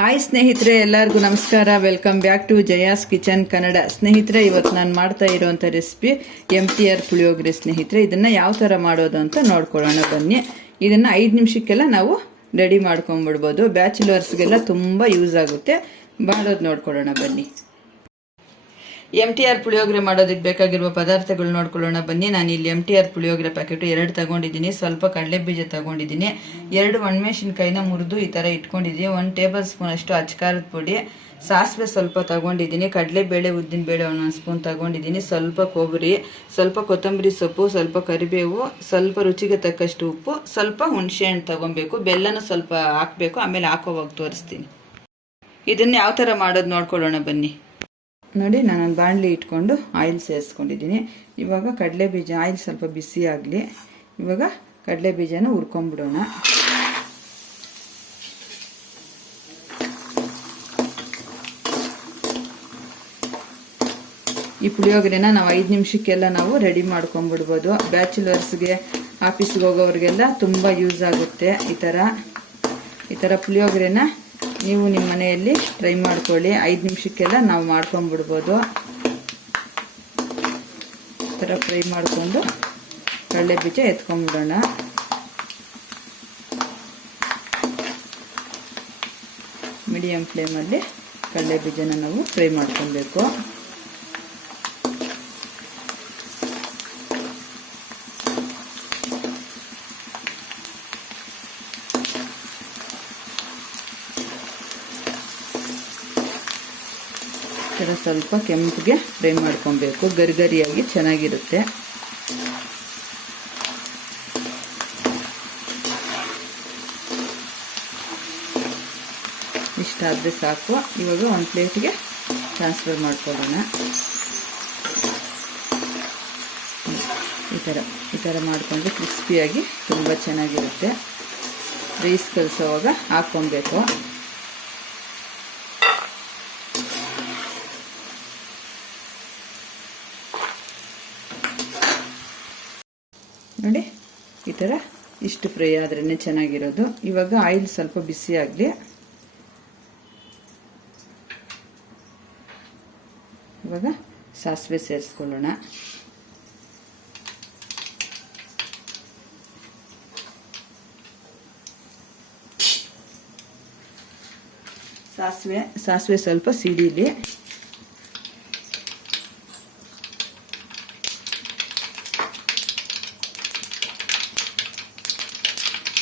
Hi ಸ್ನೇಹಿತರೆ, ಎಲ್ಲರಿಗೂ ನಮಸ್ಕಾರ. Welcome back to Jaya's kitchen Kannada. ಸ್ನೇಹಿತರೆ, ಇವತ್ತು ನಾನು ಮಾಡ್ತಾ ಇರುವಂಥ recipe M T R puliyogare ಸ್ನೇಹಿತರೆ. ಇದನ್ನು ಯಾವ ಥರ ಮಾಡೋದು ಅಂತ ನೋಡ್ಕೊಳ್ಳೋಣ, ಬನ್ನಿ. ಇದನ್ನು ಐದು ನಿಮಿಷಕ್ಕೆಲ್ಲ ನಾವು ರೆಡಿ ಮಾಡ್ಕೊಂಡ್ಬಿಡ್ಬೋದು ಬ್ಯಾಚುಲರ್ಸ್ಗೆಲ್ಲ ತುಂಬ ಯೂಸ್ ಆಗುತ್ತೆ. ಮಾಡೋದು ನೋಡ್ಕೊಳ್ಳೋಣ, ಬನ್ನಿ. ಎಂ ಟಿ ಆರ್ ಪುಳಿಯೋಗರೆ ಮಾಡೋದಕ್ಕೆ ಬೇಕಾಗಿರುವ ಪದಾರ್ಥಗಳು ನೋಡ್ಕೊಳ್ಳೋಣ. ಬನ್ನಿ, ನಾನು ಇಲ್ಲಿ M T R puliyogare packet ಎರಡು ತಗೊಂಡಿದ್ದೀನಿ. ಸ್ವಲ್ಪ ಕಡಲೆ ಬೀಜ ತಗೊಂಡಿದ್ದೀನಿ. ಎರಡು ಒಣಮೆಣಸಿನ್ಕಾಯಿನ ಮುರಿದು ಈ ಥರ ಇಟ್ಕೊಂಡಿದ್ದೀನಿ. ಒಂದು ಟೇಬಲ್ ಸ್ಪೂನ್ ಅಷ್ಟು ಅಚ್ಕಾರದ ಪುಡಿ. ಸಾಸಿವೆ ಸ್ವಲ್ಪ ತಗೊಂಡಿದ್ದೀನಿ. ಕಡಲೆಬೇಳೆ, ಉದ್ದಿನಬೇಳೆ ಒಂದೊಂದು ಸ್ಪೂನ್ ತಗೊಂಡಿದ್ದೀನಿ. ಸ್ವಲ್ಪ ಕೊಬ್ಬರಿ, ಸ್ವಲ್ಪ ಕೊತ್ತಂಬರಿ ಸೊಪ್ಪು, ಸ್ವಲ್ಪ ಕರಿಬೇವು, ಸ್ವಲ್ಪ ರುಚಿಗೆ ತಕ್ಕಷ್ಟು ಉಪ್ಪು, ಸ್ವಲ್ಪ ಹುಣಸೆಹಣ್ಣು ತಗೊಬೇಕು. ಬೆಲ್ಲನೂ ಸ್ವಲ್ಪ ಹಾಕಬೇಕು. ಆಮೇಲೆ ಹಾಕೋವಾಗ ತೋರಿಸ್ತೀನಿ. ಇದನ್ನು ಯಾವ ಥರ ಮಾಡೋದು ನೋಡ್ಕೊಳ್ಳೋಣ ಬನ್ನಿ. ನೋಡಿ ನಾನು ಬಾಣಲಿ ಇಟ್ಕೊಂಡು ಆಯಿಲ್ ಸೇರಿಸ್ಕೊಂಡಿದ್ದೀನಿ. ಇವಾಗ ಕಡಲೆ ಬೀಜ ಆಯಿಲ್ ಸ್ವಲ್ಪ ಬಿಸಿ ಆಗಲಿ. ಇವಾಗ ಕಡಲೆ ಬೀಜನ ಹುರ್ಕೊಂಬಿಡೋಣ ಈ ಪುಳಿಯೋಗರೆನ ನಾವು ಐದು ನಿಮಿಷಕ್ಕೆಲ್ಲ ನಾವು ರೆಡಿ ಮಾಡ್ಕೊಂಬಿಡ್ಬೋದು ಬ್ಯಾಚುಲರ್ಸ್ಗೆ, ಆಫೀಸ್ಗೆ ಹೋಗೋರಿಗೆಲ್ಲ ತುಂಬ ಯೂಸ್ ಆಗುತ್ತೆ ಈ ಥರ ಈ ಥರ ಪುಳಿಯೋಗರೆನ ನೀವು ನಿಮ್ಮ ಮನೆಯಲ್ಲಿ ಟ್ರೈ ಮಾಡ್ಕೊಳ್ಳಿ. ಐದು ನಿಮಿಷಕ್ಕೆಲ್ಲ ನಾವು ಮಾಡ್ಕೊಂಡ್ಬಿಡ್ಬೋದು. ಈ ಥರ ಫ್ರೈ ಮಾಡಿಕೊಂಡು ಕಡಲೆ ಬೀಜ ಎತ್ಕೊಂಡ್ಬಿಡೋಣ ಮೀಡಿಯಮ್ ಫ್ಲೇಮಲ್ಲಿ ಕಡಲೆ ಬೀಜನ ನಾವು ಫ್ರೈ ಮಾಡ್ಕೊಬೇಕು ಥರ ಸ್ವಲ್ಪ ಕೆಂಪಿಗೆ ಫ್ರೈ ಮಾಡ್ಕೊಬೇಕು. ಗರಿಗರಿಯಾಗಿ ಚೆನ್ನಾಗಿರುತ್ತೆ. ಇಷ್ಟಾದರೆ ಸಾಕು. ಇವಾಗ ಒಂದು ಪ್ಲೇಟ್ಗೆ ಟ್ರಾನ್ಸ್ಫರ್ ಮಾಡ್ಕೊಳ್ಳೋಣ. ಈ ಥರ ಈ ಥರ ಮಾಡಿಕೊಂಡ್ರೆ ಕ್ರಿಸ್ಪಿಯಾಗಿ ತುಂಬ ಚೆನ್ನಾಗಿರುತ್ತೆ. ರೈಸ್ ಕಲಿಸೋವಾಗ ಹಾಕ್ಕೊಬೇಕು. ನೋಡಿ, ಈ ಥರ ಇಷ್ಟು ಫ್ರೈ ಆದ್ರೇ ಚೆನ್ನಾಗಿರೋದು. ಇವಾಗ ಆಯಿಲ್ ಸ್ವಲ್ಪ ಬಿಸಿ ಆಗಲಿ. ಇವಾಗ ಸಾಸಿವೆ ಸೇರಿಸ್ಕೊಳ್ಳೋಣ. ಸಾಸಿವೆ ಸಾಸಿವೆ ಸ್ವಲ್ಪ ಸಿಡಿಲಿ.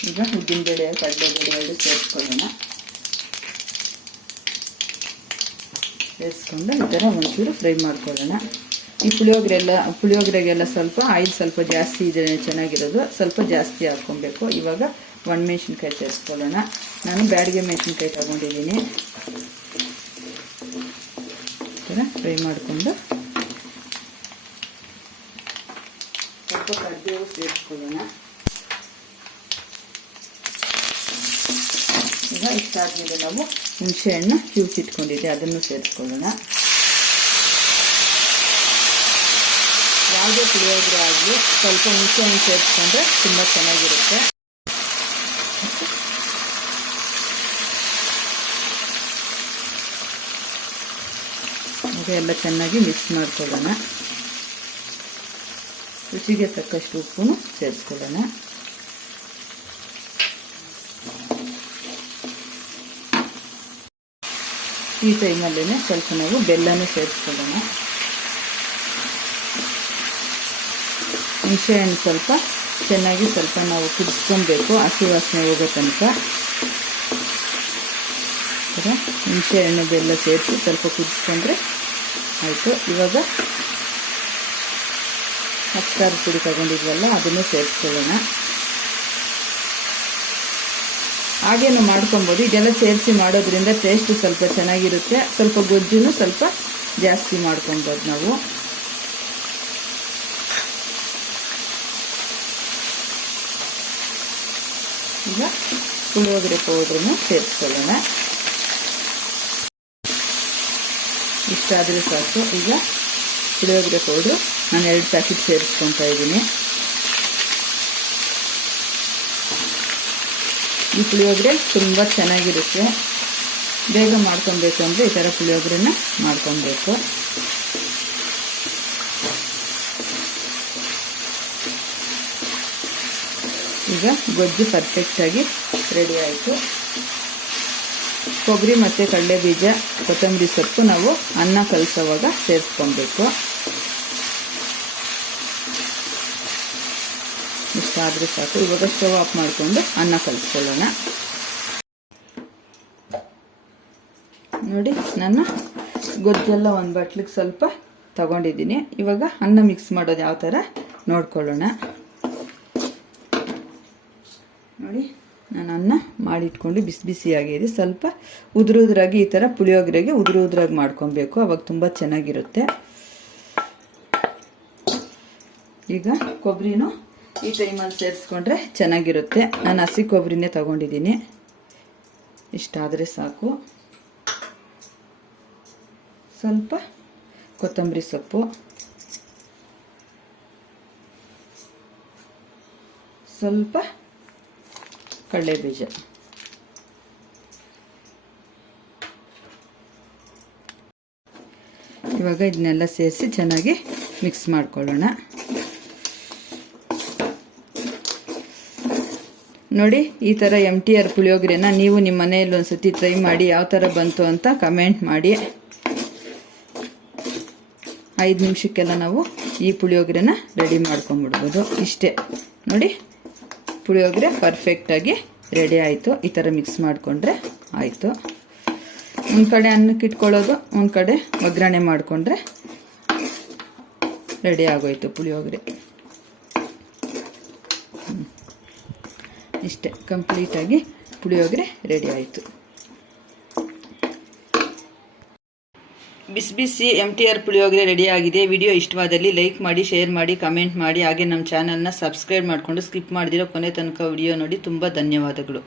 ಈಗ ಉದ್ದಿನಬೇಳೆ ಕಡಲೆಬೇಳೆ ಎರಡು ಸೇರಿಸ್ಕೊಳ್ಳೋಣ. ಸೇರಿಸ್ಕೊಂಡು ಈ ಥರ ಒಂಚೂರು ಫ್ರೈ ಮಾಡ್ಕೊಳ್ಳೋಣ. ಈ ಪುಳಿಯೋಗರೆಲ್ಲ, ಪುಳಿಯೋಗರೆಗೆಲ್ಲ ಸ್ವಲ್ಪ ಆಯಿಲ್ ಸ್ವಲ್ಪ ಜಾಸ್ತಿ ಇದೆ, ಚೆನ್ನಾಗಿರೋದು. ಸ್ವಲ್ಪ ಜಾಸ್ತಿ ಹಾಕ್ಕೊಬೇಕು. ಇವಾಗ ಒಣಮೆಣ್ಸಿನ್ಕಾಯಿ ಸೇರಿಸ್ಕೊಳ್ಳೋಣ. ನಾನು ಬ್ಯಾಡಿಗೆ ಮೆಣಸಿನ್ಕಾಯಿ ತಗೊಂಡಿದ್ದೀನಿ. ಫ್ರೈ ಮಾಡಿಕೊಂಡು ಸ್ವಲ್ಪ ಕರಿಬೇವು ಸೇರಿಸ್ಕೊಳ್ಳೋಣ. ಈಗ ಇಷ್ಟಾದ್ಮೇಲೆ ನಾವು ಹುಣಸೆ ಹಣ್ಣು ಇಟ್ಕೊಂಡಿದ್ದೆ, ಅದನ್ನು ಸೇರಿಸ್ಕೊಳ್ಳೋಣ. ಯಾವುದೇ ಪುಳಿಯೋಗರೆ ಆಗಲಿ ಸ್ವಲ್ಪ ಹುಣಸೆ ಹಣ್ಣು ಸೇರಿಸ್ಕೊಂಡ್ರೆ ತುಂಬ ಚೆನ್ನಾಗಿರುತ್ತೆ. ಎಲ್ಲ ಚೆನ್ನಾಗಿ ಮಿಕ್ಸ್ ಮಾಡ್ಕೊಳ್ಳೋಣ. ರುಚಿಗೆ ತಕ್ಕಷ್ಟು ಉಪ್ಪು ಸೇರಿಸ್ಕೊಳ್ಳೋಣ. ಈ ಟೈಮಲ್ಲೇ ಸ್ವಲ್ಪ ನಾವು ಬೆಲ್ಲನೂ ಸೇರಿಸ್ಕೊಳ್ಳೋಣ. ಹುಣಸೆಹಣ್ಣು ಸ್ವಲ್ಪ ಚೆನ್ನಾಗಿ ಸ್ವಲ್ಪ ನಾವು ಕುದಿಸ್ಕೊಬೇಕು ಹಸಿ ವಾಸನೆ ಹೋಗೋ ತನಕ. ಹುಣಸೆಹಣ್ಣು, ಬೆಲ್ಲ ಸೇರಿಸಿ ಸ್ವಲ್ಪ ಕುದಿಸ್ಕೊಂಡ್ರೆ ಆಯಿತು. ಇವಾಗ ಹಚ್ಚಾರ ಪುಡಿ ತಗೊಂಡಿದ್ವಲ್ಲ, ಅದನ್ನು ಸೇರಿಸ್ಕೊಳ್ಳೋಣ. ಹಾಗೇನು ಮಾಡ್ಕೊಬೋದು. ಇದೆಲ್ಲ ಸೇರಿಸಿ ಮಾಡೋದ್ರಿಂದ ಟೇಸ್ಟ್ ಸ್ವಲ್ಪ ಚೆನ್ನಾಗಿರುತ್ತೆ. ಸ್ವಲ್ಪ ಗೊಜ್ಜು ಸ್ವಲ್ಪ ಜಾಸ್ತಿ ಮಾಡ್ಕೊಬೋದು ನಾವು. ಈಗ ಪುಳಿಯೋಗರೆ ಪೌಡ್ರನ್ನು ಸೇರಿಸ್ಕೊಳ್ಳೋಣ. ಇಷ್ಟಾದರೆ ಸಾಕು. ಈಗ ಪುಳಿಯೋಗರೆ ಪೌಡ್ರು ನಾನು ಎರಡು ಪ್ಯಾಕೆಟ್ ಸೇರಿಸ್ಕೊತಾ ಇದ್ದೀನಿ. ಈ ಪುಳಿಯೋಗರೆ ತುಂಬ ಚೆನ್ನಾಗಿರುತ್ತೆ. ಬೇಗ ಮಾಡ್ಕೊಬೇಕು ಅಂದರೆ ಈ ಥರ ಪುಳಿಯೋಗರೆನ ಮಾಡ್ಕೊಬೇಕು. ಈಗ ಗೊಜ್ಜು ಪರ್ಫೆಕ್ಟಾಗಿ ರೆಡಿ ಆಯಿತು. ಕೊಬ್ಬರಿ ಮತ್ತು ಕಡಲೆ ಬೀಜ, ಕೊತ್ತಂಬರಿ ಸೊಪ್ಪು ನಾವು ಅನ್ನ ಕಲಿಸೋವಾಗ ಸೇರಿಸ್ಕೊಬೇಕು. ಇಷ್ಟಾದರೆ ಸಾಕು. ಇವಾಗ ಸ್ಟವ್ ಆಫ್ ಮಾಡಿಕೊಂಡು ಅನ್ನ ಕಲಿಸ್ಕೊಳ್ಳೋಣ. ನೋಡಿ ನಾನು ಗೊಜ್ಜೆಲ್ಲ ಒಂದು ಬಟ್ಲಿಗೆ ಸ್ವಲ್ಪ ತಗೊಂಡಿದ್ದೀನಿ. ಇವಾಗ ಅನ್ನ ಮಿಕ್ಸ್ ಮಾಡೋದು ಯಾವ ಥರ ನೋಡ್ಕೊಳ್ಳೋಣ. ನೋಡಿ, ನಾನು ಅನ್ನ ಮಾಡಿಟ್ಕೊಂಡು ಬಿಸಿ ಬಿಸಿಯಾಗಿದೆ. ಸ್ವಲ್ಪ ಉದುರು ಉದುರಾಗಿ ಈ ಥರ ಪುಳಿಯೋಗರೆಗೆ ಉದುರು ಉದುರಾಗಿ ಮಾಡ್ಕೊಬೇಕು. ಅವಾಗ ತುಂಬ ಚೆನ್ನಾಗಿರುತ್ತೆ. ಈಗ ಕೊಬ್ಬರಿನೂ ಈ ಟೈಮಲ್ಲಿ ಸೇರಿಸ್ಕೊಂಡ್ರೆ ಚೆನ್ನಾಗಿರುತ್ತೆ. ನಾನು ಹಸಿ ಕೊಬ್ಬರಿನೇ ತಗೊಂಡಿದ್ದೀನಿ. ಇಷ್ಟಾದರೆ ಸಾಕು. ಸ್ವಲ್ಪ ಕೊತ್ತಂಬರಿ ಸೊಪ್ಪು. ಸ್ವಲ್ಪ ಕಡಲೆ ಬೀಜ. ಇವಾಗ ಇದನ್ನೆಲ್ಲ ಸೇರಿಸಿ ಚೆನ್ನಾಗಿ ಮಿಕ್ಸ್ ಮಾಡ್ಕೊಳ್ಳೋಣ. ನೋಡಿ, ಈ ಥರ ಎಂ ಟಿ ಆರ್ ಪುಳಿಯೋಗರೆನ ನೀವು ನಿಮ್ಮ ಮನೆಯಲ್ಲಿ ಒಂದು ಸತಿ ಟ್ರೈ ಮಾಡಿ ಯಾವ ಥರ ಬಂತು ಅಂತ ಕಮೆಂಟ್ ಮಾಡಿ. ಐದು ನಿಮಿಷಕ್ಕೆಲ್ಲ ನಾವು ಈ ಪುಳಿಯೋಗರೆನ ರೆಡಿ ಮಾಡ್ಕೊಂಬಿಡ್ಬೋದು ಇಷ್ಟೇ. ನೋಡಿ, ಪುಳಿಯೋಗರೆ ಪರ್ಫೆಕ್ಟಾಗಿ ರೆಡಿ ಆಯಿತು. ಈ ಥರ ಮಿಕ್ಸ್ ಮಾಡಿಕೊಂಡ್ರೆ ಆಯಿತು. ಒಂದು ಕಡೆ ಅನ್ನಕ್ಕೆ ಇಟ್ಕೊಳ್ಳೋದು, ಒಂದು ಕಡೆ ಒಗ್ಗರಣೆ ಮಾಡಿಕೊಂಡ್ರೆ ರೆಡಿ ಆಗೋಯ್ತು ಪುಳಿಯೋಗರೆ. ಇಷ್ಟೇ ಕಂಪ್ಲೀಟಾಗಿ ಪುಳಿಯೋಗರೆ ರೆಡಿ ಆಯಿತು. ಬಿಸಿ ಬಿಸಿ M T R puliyogare ready ಆಗಿದೆ. ವಿಡಿಯೋ ಇಷ್ಟವಾದಲ್ಲಿ ಲೈಕ್ ಮಾಡಿ ಶೇರ್ ಮಾಡಿ ಕಮೆಂಟ್ ಮಾಡಿ. ಹಾಗೆ ನಮ್ಮ ಚಾನಲ್ನ ಸಬ್ಸ್ಕ್ರೈಬ್ ಮಾಡಿಕೊಂಡು ಸ್ಕಿಪ್ ಮಾಡಿದಿರೋ ಕೊನೆ ತನಕ ವಿಡಿಯೋ ನೋಡಿ. ತುಂಬ ಧನ್ಯವಾದಗಳು.